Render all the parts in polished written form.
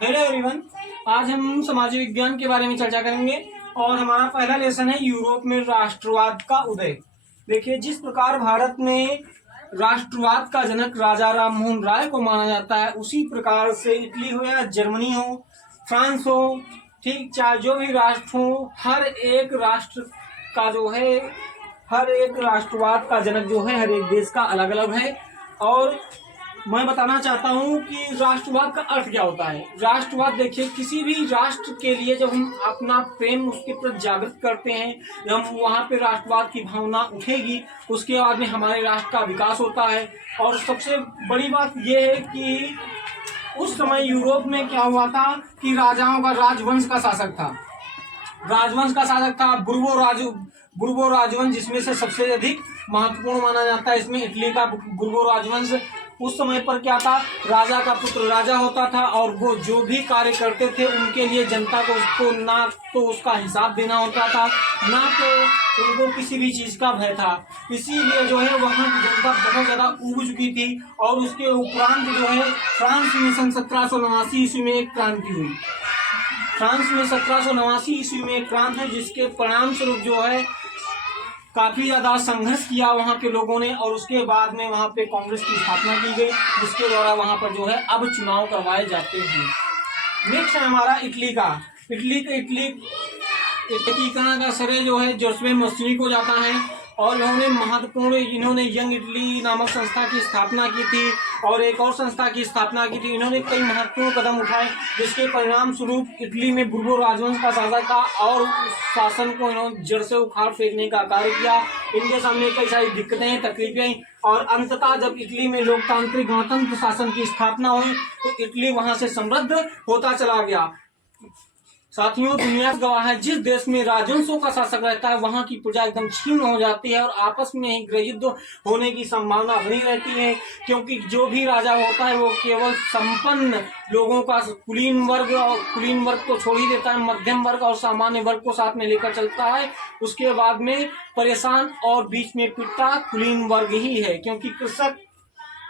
Hello everyone, आज हम सामाजिक विज्ञान के बारे में चर्चा करेंगे और हमारा पहला लेसन है यूरोप में राष्ट्रवाद का उदय। देखिए, जिस प्रकार भारत में राष्ट्रवाद का जनक राजा राम मोहन राय को माना जाता है, उसी प्रकार से इटली हो या जर्मनी हो, फ्रांस हो, ठीक, चाहे जो भी राष्ट्र हो, हर एक राष्ट्र का जो है, हर एक राष्ट्रवाद का जनक जो है हर एक देश का अलग अलग है। और मैं बताना चाहता हूं कि राष्ट्रवाद का अर्थ क्या होता है। राष्ट्रवाद, देखिए, किसी भी राष्ट्र के लिए जब हम अपना प्रेम उसके प्रति जागृत करते हैं, जब हम वहां पे राष्ट्रवाद की भावना उठेगी, उसके बाद में हमारे राष्ट्र का विकास होता है। और सबसे बड़ी बात यह है कि उस समय यूरोप में क्या हुआ था कि राजाओं का राजवंश का शासक था, राजवंश का शासक था बुर्बो राजवंश, जिसमें से सबसे अधिक महत्वपूर्ण माना जाता है इसमें इटली का बुर्बो राजवंश। उस समय पर क्या था, राजा का पुत्र राजा होता था और वो जो भी कार्य करते थे उनके लिए जनता को उसको ना तो उसका हिसाब देना होता था, ना तो उनको किसी भी चीज का भय था। इसीलिए जो है वहाँ की जनता बहुत ज्यादा उब चुकी थी। और उसके उपरांत जो है फ्रांस में सन 1789 ईस्वी में एक क्रांति हुई। फ्रांस में 1789 ईस्वी में एक क्रांति है, जिसके परिणाम स्वरूप जो है काफी ज्यादा संघर्ष किया वहां के लोगों ने। और उसके बाद में वहां पे कांग्रेस की स्थापना की गई, जिसके द्वारा वहां पर जो है अब चुनाव करवाए जाते हैं। नेक्स्ट है हमारा इटली का। इटली का श्रेय जो है जोसेफ मुस्सोलिनी को जाता है। और इन्होंने यंग इटली नामक संस्था की स्थापना की थी और एक और संस्था की स्थापना की थी। इन्होंने कई महत्वपूर्ण कदम उठाए, जिसके परिणाम स्वरूप इटली में बुर्बो राजवंश का शासक था और उस शासन को इन्होंने जड़ से उखाड़ फेंकने का कार्य किया। इनके सामने कई सारी दिक्कतें, तकलीफें, और अंततः जब इटली में लोकतांत्रिक गणतंत्र शासन की स्थापना हुई तो इटली वहां से समृद्ध होता चला गया। साथियों, दुनिया गवाह है, जिस देश में राजवंशों का शासक रहता है वहां की प्रजा एकदम छीन हो जाती है और आपस में ही गृहयुद्ध होने की संभावना बनी रहती है। क्योंकि जो भी राजा होता है वो केवल संपन्न लोगों का कुलीन वर्ग को छोड़ ही देता है, मध्यम वर्ग और सामान्य वर्ग को साथ में लेकर चलता है। उसके बाद में परेशान और बीच में पिटता कुलीन वर्ग ही है, क्योंकि कृषक,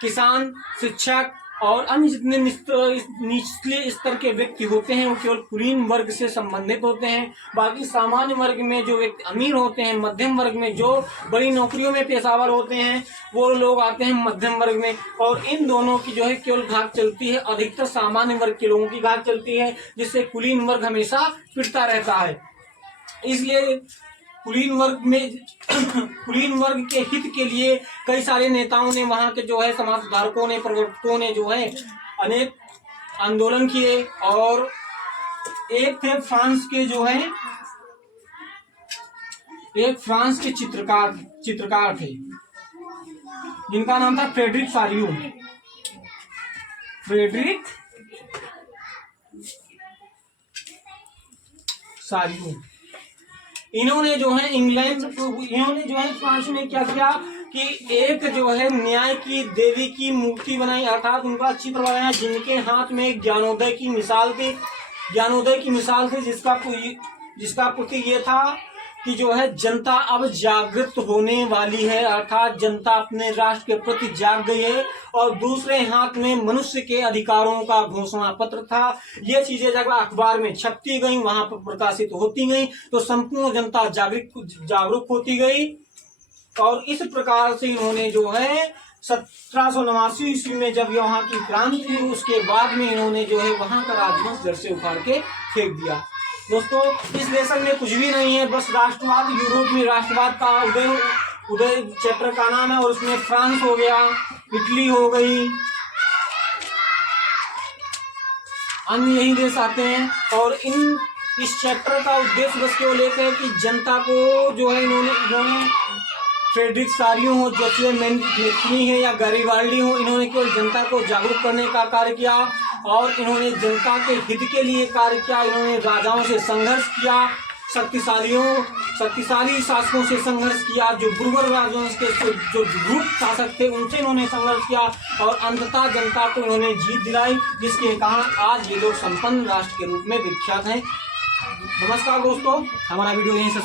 किसान, शिक्षक और अन्य जितने निचले स्तर के व्यक्ति होते हैं वो केवल कुलीन वर्ग से संबंधित होते हैं। बाकी सामान्य वर्ग में जो व्यक्ति अमीर होते हैं, मध्यम वर्ग में जो बड़ी नौकरियों में पेशावर होते हैं, वो लोग आते हैं मध्यम वर्ग में। और इन दोनों की जो है केवल घात चलती है, अधिकतर सामान्य वर्ग के लोगों की घात चलती है, जिससे कुलीन वर्ग हमेशा पिटता रहता है। इसलिए कुलीन वर्ग के हित के लिए कई सारे नेताओं ने, वहां के जो है समाज सुधारकों ने, प्रवर्तकों ने जो है अनेक आंदोलन किए। और एक थे फ्रांस के जो है, एक फ्रांस के चित्रकार थे जिनका नाम था फ्रेडरिक सारियो। इन्होंने जो है फ्रांस में क्या किया कि एक जो है न्याय की देवी की मूर्ति बनाई, अर्थात उनका चित्र बनाया, जिनके हाथ में ज्ञानोदय की मिसाल थी, जिसका प्रतीक ये था कि जो है जनता अब जागृत होने वाली है, अर्थात जनता अपने राष्ट्र के प्रति जाग गई है। और दूसरे हाथ में मनुष्य के अधिकारों का घोषणा पत्र था। ये चीजें जब अखबार में छपती गई, वहां पर प्रकाशित होती गई, तो संपूर्ण जनता जागरूक होती गई। और इस प्रकार से इन्होंने जो है 1789 ईस्वी में जब यहाँ की क्रांति हुई, उसके बाद में इन्होंने जो है वहां का राजवंश जड़ से उखाड़ के फेंक दिया। दोस्तों, इस लेसन में कुछ भी नहीं है, बस राष्ट्रवाद, यूरोप में राष्ट्रवाद का उदय चैप्टर का नाम है। और उसमें फ्रांस हो गया, इटली हो गई, अन्य यही देश आते हैं। और इस चैप्टर का उद्देश्य बस केवल एक है कि जनता को जो है इन्होंने फ्रेडरिक सारियो हो, जोसेफ मुस्सोलिनी है या गैरिबाल्डी हो, इन्होंने केवल जनता को जागरूक करने का कार्य किया और इन्होंने जनता के हित के लिए कार्य किया। इन्होंने राजाओं से संघर्ष किया, शक्तिशाली शासकों से संघर्ष किया, जो बुर्बो राजवंश के जो झूठ शासक थे उनसे इन्होंने संघर्ष किया और अंततः जनता को इन्होंने जीत दिलाई, जिसके कारण आज ये लोग संपन्न राष्ट्र के रूप में विख्यात हैं। नमस्कार दोस्तों, हमारा वीडियो यहीं से